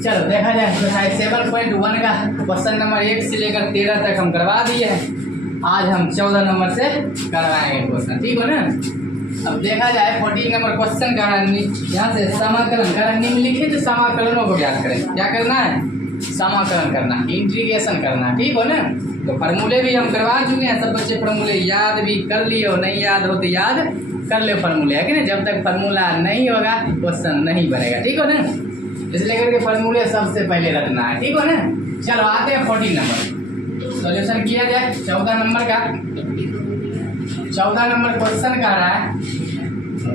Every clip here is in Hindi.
चलो देखा जाए एक्सरसाइज 7.1 का क्वेश्चन नंबर 1 से लेकर 13 तक हम करवा दिए हैं। आज हम 14 नंबर से करवाएंगे क्वेश्चन, ठीक हो ना। अब देखा जाए 14 नंबर क्वेश्चन का यहाँ से समाकलन करें, निम्नलिखित समाकलनों को ज्ञात करें। क्या करना है? समाकलन करना, इंटीग्रेशन करना, ठीक हो ना। तो फार्मूले भी हम करवा चुके हैं, सब बच्चे फार्मूले याद भी कर लिए हो, नहीं याद हो तो याद कर ले फार्मूले, है कि नहीं। जब तक फार्मूला नहीं होगा क्वेश्चन नहीं बनेगा, ठीक हो ना। इसलिए करके फार्मूले सबसे पहले रखना है, ठीक हो ना। चलो आते हैं 14 नंबर सॉल्यूशन किया जाए। 14 नंबर का 14 नंबर क्वेश्चन कह रहा है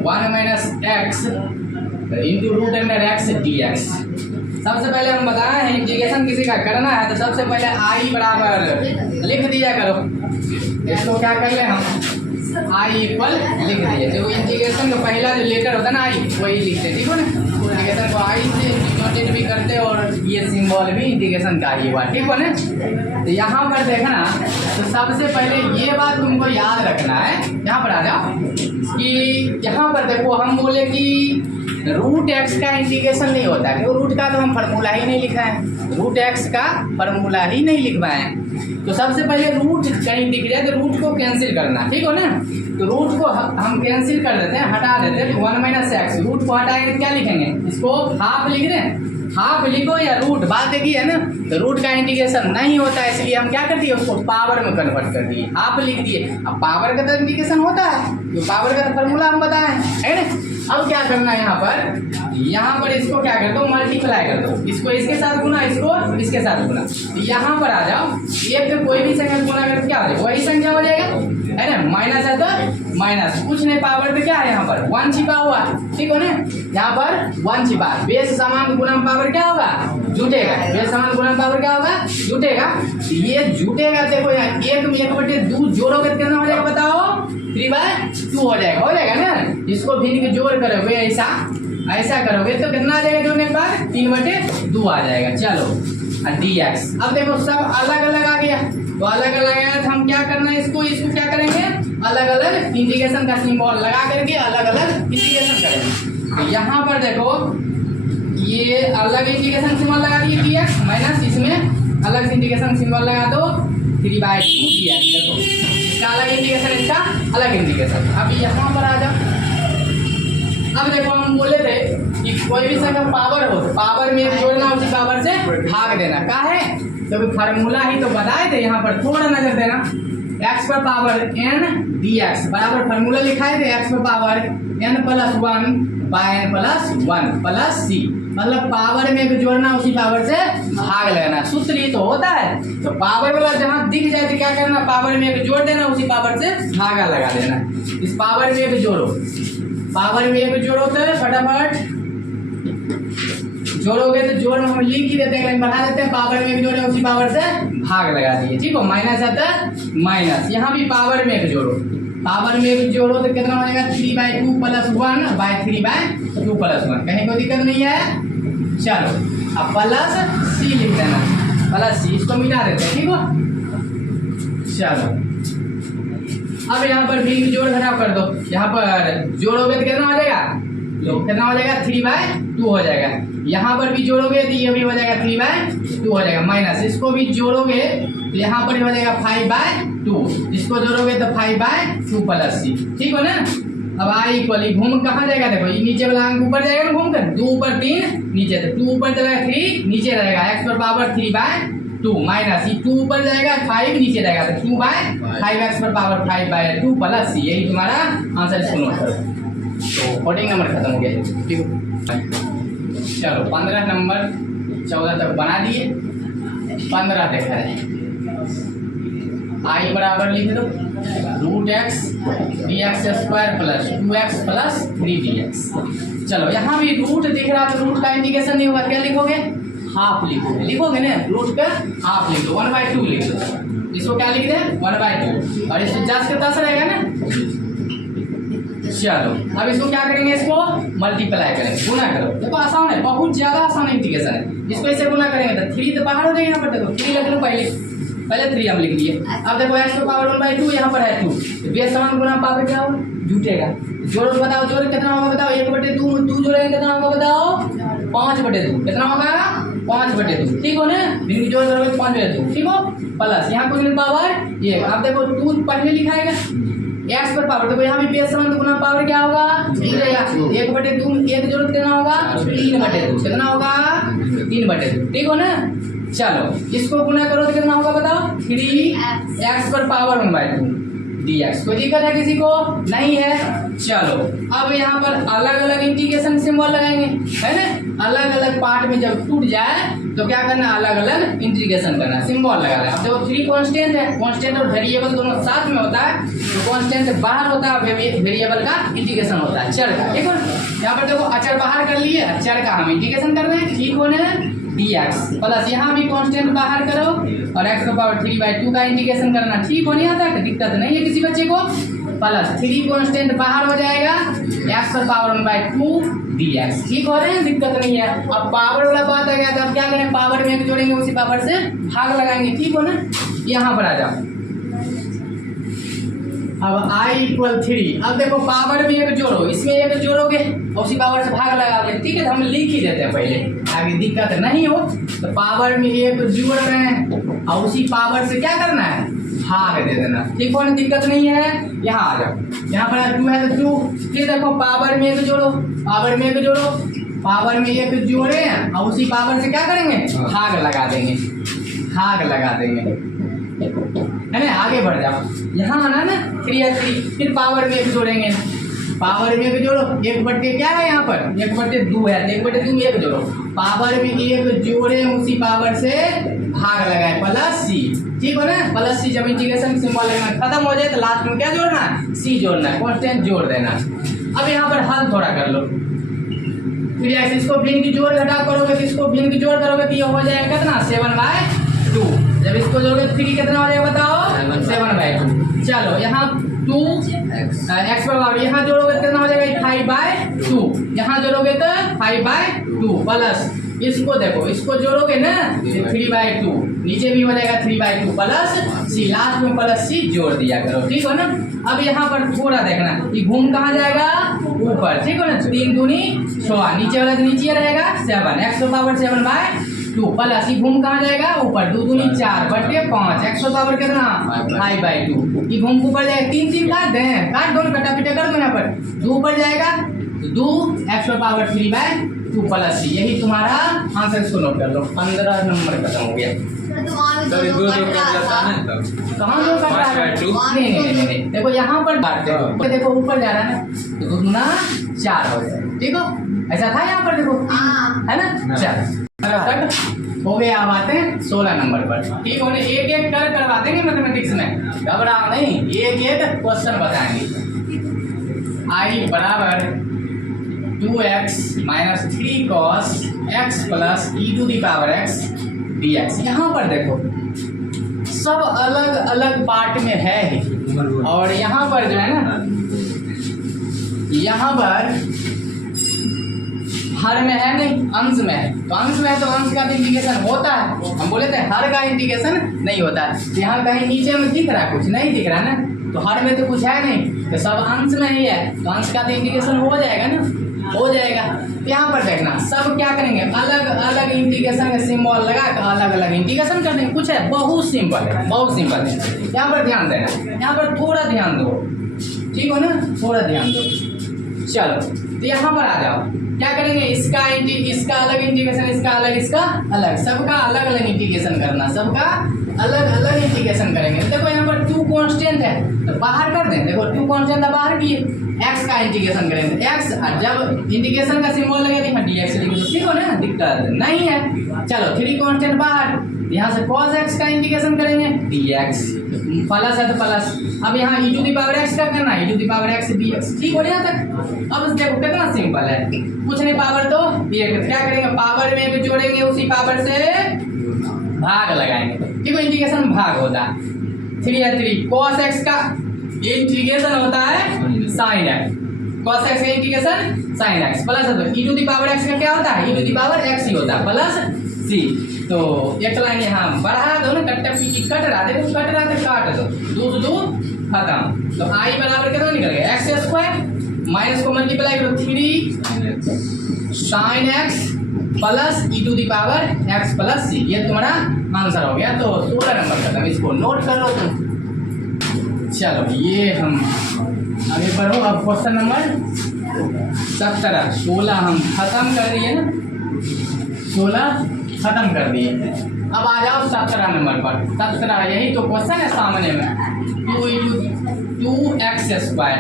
1 - x into root under x dx। सबसे पहले हम बताए हैं इंटीग्रेशन किसी का करना है तो सबसे पहले आई बराबर लिख दिया करो। इसको क्या कर ले हम आई इक्वल लिख दिए। जो इंटीग्रेशन का पहला जो लेटर होता है ना आई, वही लिखते, ठीक हो ना। इंटीग्रेशन को आई से डिनोटेट भी करते और ये सिंबल भी इंटीग्रेशन का ही हुआ, ठीक हो ना। तो यहाँ पर देखना तो सबसे पहले ये बात तुमको याद रखना है। यहाँ पर आ जाओ कि यहाँ पर देखो हम बोले कि रूट एक्स का इंटीग्रेशन नहीं होता है, रूट का तो हम फार्मूला ही नहीं लिखा है, रूट एक्स का फार्मूला ही नहीं लिखवाए हैं। तो सबसे पहले रूट कहीं दिख जाए तो रूट को कैंसिल करना, ठीक हो ना। तो रूट को हम कैंसिल कर देते हैं, हटा देते हैं। 1 - x रूट को हटाएंगे तो क्या लिखेंगे? इसको हाफ लिख दें, हाफ लिखो या रूट, बात एक ही है ना। तो रूट का इंटीग्रेशन नहीं होता है, इसलिए हम क्या कर दिए उसको पावर में कन्वर्ट कर दिए, हाफ लिख दिए। अब पावर का तो इंटीग्रेशन होता है, तो पावर का तो फॉर्मूला हम बताएं, है ना। अब क्या करना है यहाँ पर इसको क्या कर दो मल्टीप्लाई कर दो, इसको इसके साथ गुना, इसको इसके साथ गुना। यहाँ पर आ जाओ, एक तो कोई भी संख्या गुना करके क्या हो जाएगा? वही संख्या हो जाएगा, है ना। माइनस है तो माइनस, कुछ नहीं, पावर पे क्या है यहाँ पर 1 छिपा हुआ, ठीक हो ना। यहाँ पर 1 छिपा, बेस समान गुणा पावर क्या होगा? जुटेगा। बेस समान गुणा पावर क्या होगा? जुटेगा। ये जुटेगा, देखो यहाँ 1/2 जोड़ोगे तो कितना हो जाएगा बताओ? 3/2 हो जाएगा ना। इसको भी जोड़ करोगे ऐसा करोगे तो कितना आ जाएगा जोड़ने के बाद? 3/2 आ जाएगा। चलो dx। अब देखो सब अलग अलग आ गया, तो अलग अलग आया तो हम क्या करना है इसको क्या करेंगे? अलग अलग इंटीग्रेशन का सिंबल लगा करके अलग अलग इंटीग्रेशन करेंगे। तो यहाँ पर देखो ये अलग इंटीग्रेशन सिंबल लगा दिए dx माइनस, इसमें अलग इंटीग्रेशन सिंबल लगा दो 3/2 dx। देखो इसका अलग इंटीग्रेशन, इसका अलग इंटीग्रेशन। अब यहाँ पर आ जाओ। अब देखो हम बोले थे कि कोई भी संख्या पावर हो तो पावर में एक जोड़ना, उसी पावर से भाग देना। का है तो फार्मूला ही तो बताए थे, यहाँ पर थोड़ा नजर देना। x पर पावर n dx बराबर फार्मूला लिखाए थे x पर पावर n + 1/n + 1 + c, मतलब पावर में एक जोड़ना, उसी पावर से भाग लेना। सूत्र ही तो होता है। तो पावर वाला जहाँ दिख जाए तो क्या करना? पावर में एक जोड़ देना, उसी पावर से भागा लगा देना। इस पावर में एक जोड़ो, पावर में एक जोड़ो तो फटाफट जोड़ोगे तो जोड़ हम लिख ही देते हैं, बढ़ा देते हैं। पावर में एक जोड़े, उसी पावर से भाग लगा दिए, ठीक हो। माइनस है तो माइनस, यहाँ भी पावर में एक जोड़ो, पावर में एक जोड़ो तो कितना हो जाएगा? 3/2 + 1/3/2 + 1। कहीं कोई दिक्कत नहीं है। चलो अब प्लस c लिख देना, प्लस c, इसको मिटा देते हैं, ठीक हो। चलो अब यहाँ पर भी जोड़ घटाव कर दो, यहाँ पर जोड़ोगे तो कितना हो जाएगा? तो कितना हो जाएगा? 3/2 हो जाएगा। यहाँ पर भी जोड़ोगे तो ये भी हो जाएगा 3/2 हो जाएगा। माइनस इसको भी जोड़ोगे तो यहाँ पर हो जाएगा 5/2, इसको जोड़ोगे तो 5/2 + c, ठीक हो ना। अब आई इक्वली घूम कहाँ जाएगा? देखो ये नीचे वाला अंक ऊपर जाएगा ना, घूम कर 2 ऊपर 3 नीचे, तो 2 ऊपर चला 3 नीचे रहेगा, x पर पावर 3/2 माइनस, ये 2 ऊपर जाएगा 5 नीचे रहेगा, तो 2/5 x पर पावर 5/2 + c। यही तुम्हारा आंसर, इसको नोट करो। तो 14 नंबर खत्म हो गया, ठीक है। चलो 15 नंबर 14 तक बना दिए। 15 देखा जाए, आई बराबर लिख दो √x dx² + 2x + 3dx। चलो यहाँ भी रूट दिख रहा तो रूट का इंटीग्रेशन नहीं होगा, क्या लिखोगे? हाफ लिखोगे ना, रूट का हाफ लिख दो, 1/2 लिख दो। इसको क्या लिख दे? 1/2, और इसको 10 के 10 रहेगा ना। चलो अब इसको क्या करेंगे? इसको मल्टीप्लाई करेंगे, गुना करो। देखो आसान है, बहुत ज्यादा आसान इंटीग्रेशन है। इसको ऐसे गुना करेंगे तो 3 तो बाहर हो जाएगा, यहाँ पर देखो 3 लिख लो, पहले 3 हम लिख लिए। अब देखो x पर पावर 1/2 यहाँ पर है 2, तो बेस समान गुना पावर क्या होगा, जुटेगा। जोड़ बताओ, जोड़ कितना होगा बताओ, 1/2 2 जोड़ेंगे कितना होगा बताओ, 5/2 कितना होगा, 5/2 ठीक हो ना। भिन्न जोड़ करोगे 5/2 ठीक हो, प्लस यहाँ को पावर ये। अब देखो 2 पहले लिखाएगा एक्स पर पावर, देखो यहाँ भी बेस समान गुना पावर क्या होगा, 3 रहेगा। 1/2 एक जोड़ कितना होगा, 3/2 कितना होगा, 3/2 ठीक हो ना। चलो इसको गुना करो तो कितना होगा बताओ, 3x पर पावर 1/2 dx। कोई दिक्कत है किसी को, नहीं है। चलो अब यहाँ पर अलग अलग इंटीग्रेशन सिंबल लगाएंगे, है ना। अलग अलग पार्ट में जब टूट जाए तो क्या करना, अलग अलग इंटीग्रेशन करना, सिंबल लगा लेना। अब देखो 3 कांस्टेंट है, कांस्टेंट और वेरिएबल दोनों साथ में होता है, तो कांस्टेंट बाहर होता है, वेरिएबल का इंटीग्रेशन होता है चर का, ठीक है। यहाँ पर देखो अचर बाहर कर लिए, चर का हम इंटीग्रेशन कर रहे हैं, ठीक हो ना, dx प्लस यहाँ भी कांस्टेंट बाहर करो और x का पावर 3/2 का इंटीग्रेशन करना, ठीक हो नहीं आता है, दिक्कत नहीं है किसी बच्चे को। प्लस 3 कांस्टेंट बाहर हो जाएगा, x पर पावर 1/2 dx, ठीक हो रहे हैं, दिक्कत नहीं है। अब पावर वाला बात आ गया, तो अब क्या करें, पावर में एक जोड़ेंगे उसी पावर से भाग लगाएंगे, ठीक हो ना। यहाँ पर आ जाओ, अब i = 3। अब देखो पावर में एक जोड़ो, इसमें एक जोड़ोगे उसी पावर से भाग लगाओगे, ठीक है। तो हम लिख ही देते हैं पहले, आगे दिक्कत नहीं हो। तो पावर में एक जोड़ रहे हैं और उसी पावर से क्या करना है, भाग दे देना, ठीक हो ना, दिक्कत नहीं है। यहाँ आ जाओ, यहाँ पर 2 है तो 2, फिर देखो पावर में एक जोड़ो, पावर में एक जोड़ो, पावर में एक जोड़े हैं और उसी पावर से क्या करेंगे, भाग लगा देंगे, भाग लगा देंगे, है ना। आगे बढ़ जाओ, यहाँ आना ना 3 है 3, फिर पावर में एक जोड़ेंगे, पावर में एक जोड़ो, 1/2 क्या है यहाँ पर, 1/2 है, 1/2 में एक जोड़ो, पावर में एक जोड़े उसी पावर से भाग लगाए, प्लस c, ठीक हो ना। प्लस c जब इंटीग्रेशन सिंबल लगना खत्म हो जाए तो लास्ट में क्या जोड़ना है, c जोड़ना है, कांस्टेंट जोड़ देना। अब यहाँ पर हल थोड़ा कर लो, फिर ऐसे इसको भिन्न की जोड़ घटा करोगे तो इसको भिन्न की जोड़ करोगे तो ये हो जाएगा कितना, 7/2। जब इसको जोड़ोगे 3 कितना हो जाएगा बताओ, 7/2। चलो यहाँ 2 x पर पावर, यहाँ जोड़ोगे कितना हो जाएगा, 5/2। यहाँ जोड़ोगे तो 5/2 प्लस इसको देखो, इसको जोड़ोगे ना 3/2, नीचे भी हो जाएगा 3/2 प्लस c, लास्ट में प्लस c जोड़ दिया करो, ठीक हो ना। अब यहाँ पर थोड़ा देखना, ये घूम कहाँ जाएगा, ऊपर, ठीक हो ना। 3 दूनी 6, नीचे वाला नीचे रहेगा 7, x पर पावर 7/2 प्लस ये घूम कहाँ जाएगा, ऊपर, 2 दूनी 4/5, x पर पावर कितना 5/2, ये घूम ऊपर जाएगा, 3 3 काट दें, काट दो, कटा पिटा कर दो, यहाँ पर 2 ऊपर जाएगा, 2 x पर पावर 3/2 प्लस c, यही तुम्हारा आंसर। इसको नोट कर लो, 15 नंबर खत्म हो गया। कहाँ दो कट रहा है, नहीं, देखो यहाँ पर काटते हो, देखो ऊपर जा रहा है ना, तो 2 दूना 4 हो जाए, ठीक हो, ऐसा था यहाँ पर, देखो है ना। चल हो गया, अब आते हैं 16 नंबर पर, ठीक हो, एक एक कर करवा देंगे मैथमेटिक्स में, घबराओ नहीं, एक एक क्वेश्चन बताएंगे। i बराबर 2x - 3 cos x plus e⁻x dx। यहाँ पर देखो सब अलग अलग पार्ट में है ही, और यहाँ पर जो है ना, यहाँ पर हर में है नहीं, अंश में है, तो अंश में है तो अंश का इंटीग्रेशन होता है, हम बोले थे हर का इंटीग्रेशन नहीं होता है। यहाँ कहीं नीचे में दिख रहा है, कुछ नहीं दिख रहा ना, तो हर में तो कुछ है नहीं, तो सब अंश में ही है, तो अंश का तो इंटीग्रेशन हो जाएगा ना, हो जाएगा। यहाँ पर देखना, सब क्या करेंगे, अलग अलग इंटीग्रेशन का सिंबल लगा कर अलग अलग इंटीग्रेशन कर देंगे, कुछ है बहुत सिंपल है, बहुत सिंपल है। यहाँ पर ध्यान देना, यहाँ पर थोड़ा ध्यान दो, ठीक हो ना, थोड़ा ध्यान दो। चलो तो यहाँ पर आ जाओ, क्या करेंगे, इसका अलग इंटीग्रेशन, इसका अलग, सबका अलग अलग इंटीग्रेशन करना, सबका अलग अलग इंटीग्रेशन करेंगे। देखो यहाँ पर 2 कांस्टेंट है तो बाहर कर दें, देखो 2 कांस्टेंट बाहर किए, x का इंटीग्रेशन करेंगे, x जब इंटीग्रेशन का सिंबल लगेगा तो dx लिखेंगे, ठीक हो ना, दिक्कत नहीं है। चलो 3 कांस्टेंट बाहर, यहाँ से cos x का इंटीग्रेशन करेंगे, dx प्लस है तो प्लस। अब यहाँ e⁻x का करना, e⁻x dx, ठीक हो जाता है। अब देखो कितना सिंपल है, कुछ नहीं, पावर तो एक, क्या करेंगे, पावर में एक जोड़ेंगे उसी पावर से भाग लगाएंगे, ठीक है, इंटीग्रेशन भाग होता है। 3 है 3, cos x का इंटीग्रेशन होता है sin x, cos x का integration sin x plus e⁻x का क्या होता है, e⁻x ही होता है प्लस c। तो एक लाइन यहाँ बढ़ा दो ना, कट्टा पीटी कट रहा, देखो कट रहा तो काट दो, 2 से 2 खत्म। तो आई बराबर कितना निकल गया एक्स स्क्वायर माइनस को मल्टीप्लाई करो 3 sine x plus e to the power x plus c, ये तुम्हारा आंसर हो गया। तो 16 नंबर खत्म, इसको नोट कर लो तुम। चलो ये हम आगे बढ़ो। अब क्वेश्चन नंबर 17 16 हम खत्म कर दिए ना, 16 खत्म कर दिए। अब आ जाओ 17 नंबर पर। 17 यही तो क्वेश्चन है सामने में। 2x square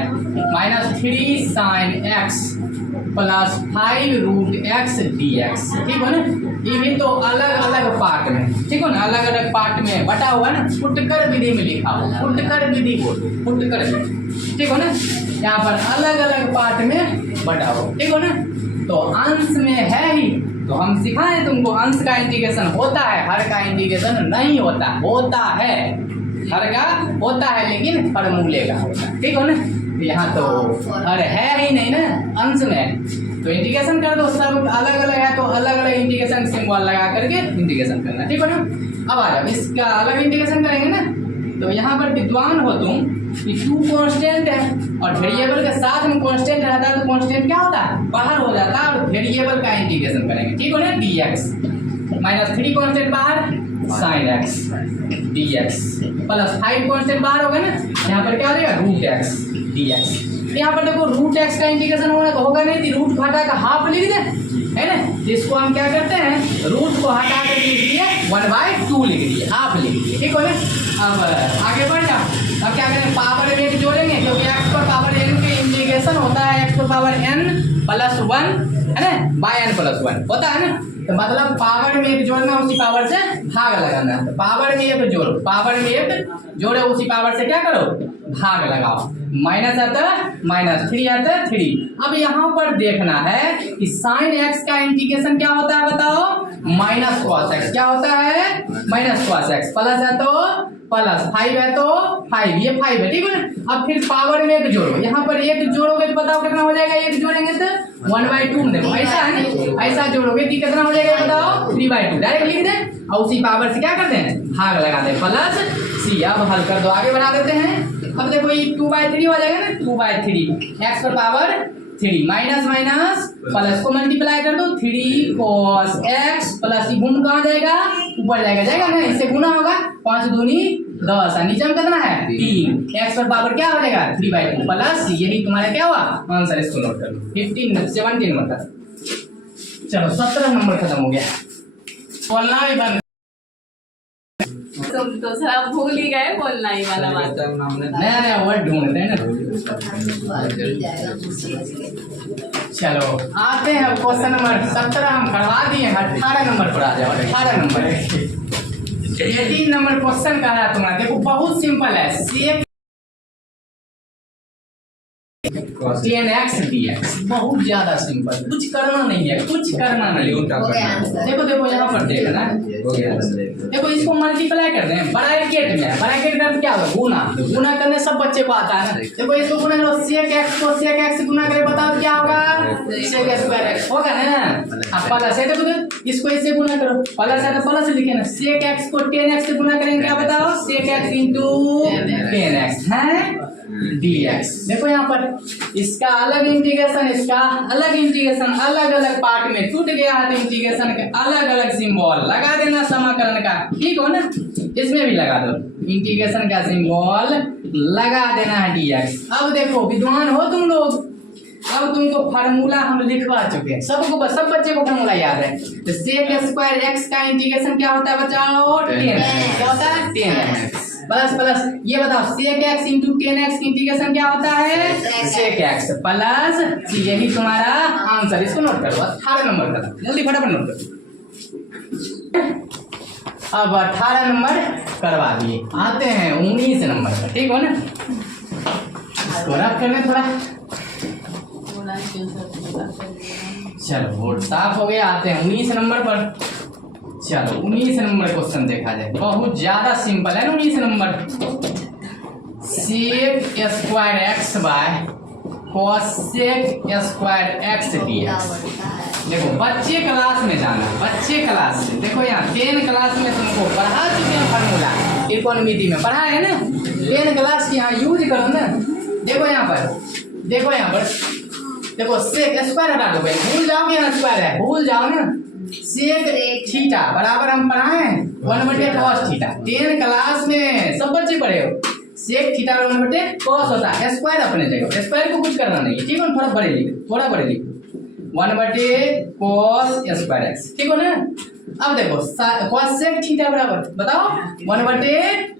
minus 3 sine x plus 5 root x d x, ठीक हो ना। ये भी तो अलग अलग पार्ट में, ठीक हो ना, अलग अलग पार्ट में बटा हुआ ना, फुटकर विधि में लिखा हो, फुटकर विधि को फुटकर विधि, ठीक हो ना। यहाँ पर अलग अलग पार्ट में बटा हो, ठीक हो ना। तो अंश में है ही, तो हम सिखाएं तुमको अंश का इंटीग्रेशन होता है, हर का इंटीग्रेशन नहीं होता, होता है हर का होता है लेकिन फॉर्मूले का होता है, ठीक हो ना। तो यहाँ तो हर है ही नहीं ना, अंश में तो इंटीग्रेशन कर दो। सब अलग अलग है तो अलग अलग इंटीग्रेशन सिंबल लगा करके इंटीग्रेशन करना, ठीक हो ना। अब आ जाओ इसका अलग इंटीग्रेशन करेंगे ना। तो यहाँ पर विद्वान हो तुम कि 2 कांस्टेंट है और वेरिएबल के साथ में कांस्टेंट रहता है, तो कांस्टेंट क्या होता है बाहर हो जाता है, और वेरिएबल का इंटीग्रेशन करेंगे, ठीक हो ना। dx माइनस 3 कांस्टेंट बाहर sine x d x plus 5 constant बाहर होगा ना, यहाँ पर क्या हो जाएगा रूट एक्स डी एक्स। यहाँ पर देखो रूट एक्स का इंटीग्रेशन होगा तो होगा नहीं, तो रूट को हटा कर हाफ लिख दे, है ना। जिसको हम क्या करते हैं, रूट को हटा कर लिख दिए 1/2 लिख दिए, हाफ लिख दिए, ठीक हो ना। अब आगे बढ़ जाओ। अब क्या करें, पावर में जोड़ेंगे, क्योंकि एक्स पर पावर n के इंटीग्रेशन होता है एक्स पर पावर n प्लस 1, है ना, बाय n प्लस 1 होता है ना। तो मतलब पावर में एक जोड़ना, उसी पावर से भाग लगाना। तो पावर में एक जोड़ो, पावर में एक जोड़े, उसी पावर से क्या करो भाग लगाओ। माइनस आता माइनस, 3 आता 3। अब यहाँ पर देखना है कि साइन एक्स का इंटीग्रेशन क्या होता है बताओ, माइनस कॉस एक्स। क्या होता है माइनस कॉस एक्स, प्लस है तो प्लस, 5 है तो 5, ये 5 है, ठीक है ना। अब फिर पावर में एक जोड़ो, यहाँ पर एक जोड़ोगे तो बताओ कितना हो जाएगा, एक जोड़ेंगे तो 1/2। देखो ऐसा है ना, ऐसा जोड़ोगे कि कितना हो जाएगा बताओ 3/2, डायरेक्ट लिख दे और उसी पावर से क्या करते हैं भाग लगा दे प्लस सी। अब हल कर दो, आगे बढ़ा देते हैं। अब देखो ये 2/3 हो जाएगा ना, 2/3 एक्स पर पावर 3 माइनस माइनस प्लस को मल्टीप्लाई कर दो 3 cos x प्लस गुण कहाँ जाएगा ऊपर जाएगा ना, इससे गुना होगा 5 दूनी 10 और नीचे में कितना है 3, एक्स पर पावर क्या हो जाएगा 3/2 प्लस, यही तुम्हारा क्या हुआ आंसर। इसको नोट कर लो 17 नंबर खत्म। चलो 17 नंबर खत्म हो गया, बोलना भी बंद। तुम तो सब भूल ही गए बोलना ही वाला बात। नया नया वर्ड ढूंढते हैं ना। चलो आते हैं अब क्वेश्चन नंबर 17 हम करवा दिए, 18 नंबर पर आ जाओ। 18 नंबर 18 नंबर क्वेश्चन का है तुम्हारा, देखो बहुत सिंपल है। सेक tan x dx, बहुत ज्यादा सिंपल, कुछ करना नहीं है, कुछ करना नहीं है। देखो देखो यहाँ पर देखना, देखो इसको मल्टीप्लाई कर दें ब्रैकेट में, ब्रैकेट का क्या होगा गुना, गुना करने सब बच्चे को आता है ना। देखो इसको गुना करो, सेक x को सेक x गुना करे, बताओ क्या होगा सेक स्क्वायर x होगा ना। अब प्लस है, देखो इसको इससे गुना करो, प्लस है तो प्लस लिखे ना। सेक x को tan x से गुना करेंगे, क्या बताओ सेक x इंटू tan x है dx। देखो यहाँ पर इसका अलग इंटीग्रेशन, इसका अलग इंटीग्रेशन, अलग अलग पार्ट में टूट गया है, तो इंटीग्रेशन के अलग अलग सिंबल लगा देना समाकलन का, ठीक हो ना। इसमें भी लगा दो, इंटीग्रेशन का सिंबल लगा देना है dx। अब देखो विद्वान हो तुम लोग, अब तुमको फार्मूला हम लिखवा चुके हैं, सबको सब बच्चे को फार्मूला याद है। तो सेक स्क्वायर x का इंटीग्रेशन क्या होता है बचाओ 10, क्या होता है 10 प्लस प्लस, ये बताओ सेक x इंटू 10x इंटीग्रेशन क्या होता है सेक x प्लस, यही तुम्हारा आंसर। इसको नोट करो, 18 नंबर का, जल्दी फटाफट नोट करो। अब 18 नंबर करवा दिए, आते हैं 19 नंबर का, ठीक हो ना। इसको रख करने थोड़ा, चलो बोर्ड साफ हो गया। आते हैं 19 नंबर पर। चलो 19 नंबर क्वेश्चन देखा जाए, बहुत ज्यादा सिंपल है ना 19 number. Sec square x by cosec square x dx। देखो बच्चे क्लास में जाना, बच्चे क्लास से देखो यहाँ 10 क्लास में तुमको पढ़ा चुके हैं फार्मूला, त्रिकोणमिति में पढ़ा है ना। 10 क्लास की यहाँ यूज करो ना। देखो यहाँ पर, देखो यहाँ पर, देखो सेक स्क्वायर हटा दो भाई, भूल जाओ यहाँ स्क्वायर है, भूल जाओ ना। सेक थीटा बराबर हम पढ़ाए 1/cos थीटा 10 क्लास में, सब बच्चे पढ़े हो। सेक थीटा 1/cos होता है, स्क्वायर अपने जगह, स्क्वायर को कुछ करना नहीं है, ठीक है। थोड़ा बड़े लिखो, थोड़ा बड़े लिखो, 1/cos स्क्वायर एक्स, ठीक हो ना। अब देखो cos सेक थीटा बराबर बताओ 1/sin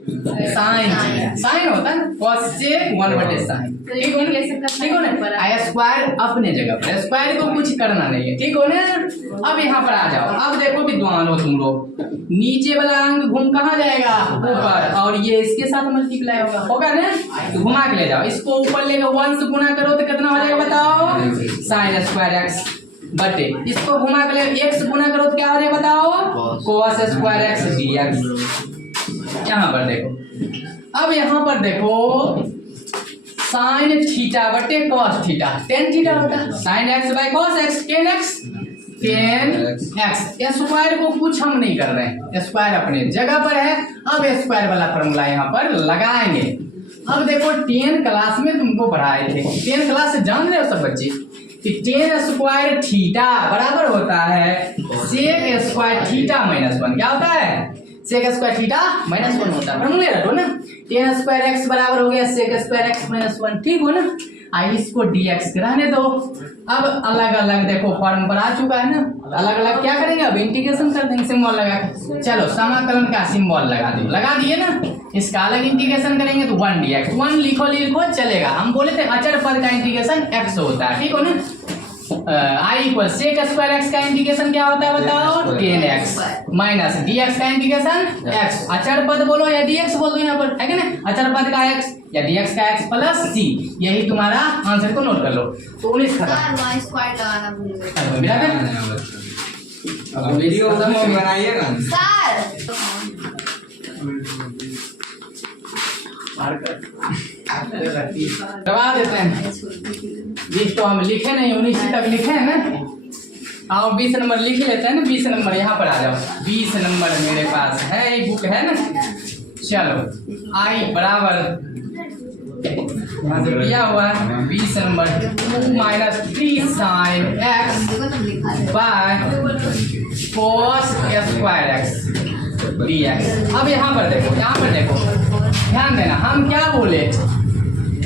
थीटा, साइन होता है ना, cos सेक 1/sin, ठीक हो ना, ठीक हो ना। आया स्क्वायर अपने जगह पर, स्क्वायर को कुछ करना नहीं है, ठीक हो ना। अब यहाँ पर आ जाओ, अब देखो विद्वान हो तुम लोग, नीचे वाला अंक घूम कहाँ जाएगा ऊपर, और ये इसके साथ मल्टीप्लाई होगा ना, तो घुमा के ले जाओ, इसको ऊपर लेकर 1 से गुना करो तो कितना हो जाएगा बताओ, sin स्क्वायर एक्स बटे इसको घुमा के ले x गुना करो तो क्या हो जाएगा बताओ, cos स्क्वायर एक्स dx। यहाँ पर देखो, अब यहाँ पर देखो sin थीटा बटे cos थीटा, tan थीटा होता है, sin x by cos x, tan x, tan x। Square को कुछ हम नहीं कर रहे हैं, स्क्वायर अपने जगह पर है। अब स्क्वायर वाला फॉर्मूला यहाँ पर लगाएंगे। अब देखो 10 क्लास में तुमको पढ़ाए थे, 10 क्लास से जान रहे हो सब बच्चे कि tan स्क्वायर थीटा बराबर होता है sec स्क्वायर थीटा -1। क्या होता है, sec स्क्वायर थीटा -1 होता है, फॉर्मूला रखो ना। tan स्क्वायर x बराबर हो गया sec स्क्वायर x -1, ठीक हो ना। आई इसको dx रहने दो। अब अलग अलग देखो फॉर्म पर आ चुका है ना, अलग अलग क्या करेंगे, अब इंटीग्रेशन कर देंगे सिंबल लगा के। चलो समाकलन का सिंबल लगा दो, लगा दिए ना। इसका अलग इंटीग्रेशन करेंगे तो 1 dx, 1 लिखो चलेगा। हम बोले थे अचर पद का इंटीग्रेशन x होता है, ठीक हो ना। I equal sec square x का इंटीग्रेशन क्या होता है बताओ, tan x माइनस dx का इंटीग्रेशन x। अचर पद बोलो या dx बोल दो यहाँ पर, है ना, अचर पद का x या dx का x प्लस c, यही तुम्हारा आंसर को नोट कर लो। तो 19 खत्म। स्क्वायर लगाना भूल गए मिला अब वीडियो बनाइएगा सर। करवा देते हैं। 20 तो हम लिखे नहीं, 19 तक लिखे हैं ना। आओ 20 नंबर लिख लेते हैं ना, 20 नंबर यहाँ पर आ जाओ। 20 नंबर मेरे पास है, एक बुक है ना। चलो आई बराबर यहाँ से दिया हुआ है 20 number 2 - 3 sin x by cos square x dx। अब यहाँ पर देखो, यहाँ पर देखो, ध्यान देना, हम क्या बोले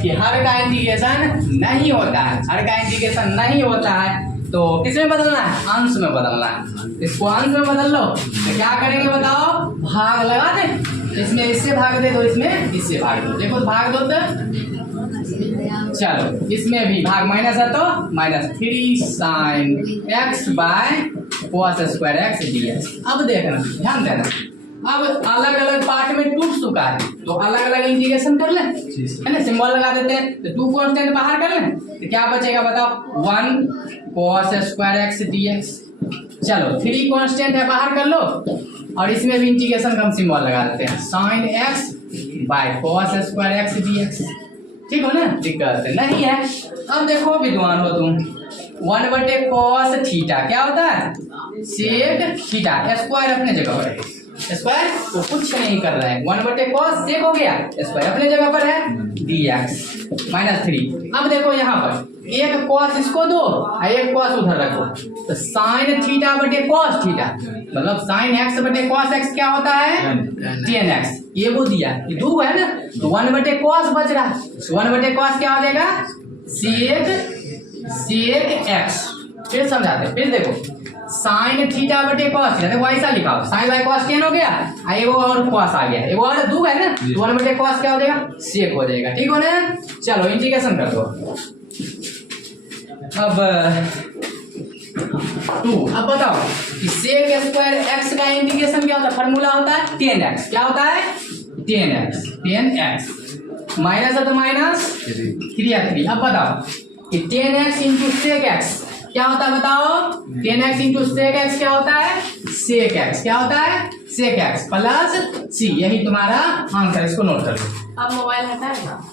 कि हर का इंटीग्रेशन नहीं होता है, हर का इंटीग्रेशन नहीं होता है। तो किसमें बदलना है, अंश में बदलना है। इसको अंश में बदल लो तो क्या करेंगे बताओ, भाग लगा दे, इसमें इससे भाग दे दो, इसमें इससे भाग दो। देखो भाग दो तो चलो इसमें भी भाग माइनस है तो -3 sin x by cos square x dx। अब देखना, ध्यान देना, अब अलग अलग पार्ट में टूट चुका है तो अलग अलग इंटीग्रेशन कर लें, है ना, सिंबल लगा देते हैं। तो 2 कांस्टेंट बाहर कर लें तो क्या बचेगा बताओ, 1 cos स्क्वायर एक्स dx। चलो 3 कांस्टेंट है, बाहर कर लो, और इसमें भी इंटीग्रेशन का हम सिंबल लगा देते हैं, sin x by cos square x dx। ठीक हो ना, दिक्कत नहीं है। अब देखो विद्वान हो तुम, 1/cos थीटा क्या होता है, सेक थीटा, स्क्वायर अपने जगह पर है, स्क्वायर तो कुछ नहीं कर रहा है, 1/cos सेक हो गया, स्क्वायर अपने जगह पर है dx -3। अब देखो यहाँ पर एक cos इसको दो और एक cos उधर रखो, तो sin थीटा बटे cos थीटा, मतलब sin x बटे cos x क्या होता है, tan x। ये वो दिया, ये 2 है ना, तो 1/cos बच रहा है, 1/cos क्या हो जाएगा, सेक x। फिर समझाते, फिर देखो sin थीटा बटे cos थीटा, देखो ऐसा लिखा हो, sin बाय cos tan हो गया, एगो और cos आ गया, एगो और 2 है ना, 1/cos क्या हो जाएगा, सेक हो जाएगा। ठीक हो ना, चलो इंटीग्रेशन कर दो। अब 2, अब बताओ कि सेक स्क्वायर एक्स का इंटीग्रेशन क्या होता है, फॉर्मूला होता है tan x। क्या होता है, tan x माइनस है तो -3। अब बताओ कि tan x into sec x क्या होता है बताओ, tan x into sec x क्या होता है, सेक एक्स क्या होता है, सेक एक्स प्लस c, यही तुम्हारा आंसर, इसको नोट कर लो। अब मोबाइल हटा देना।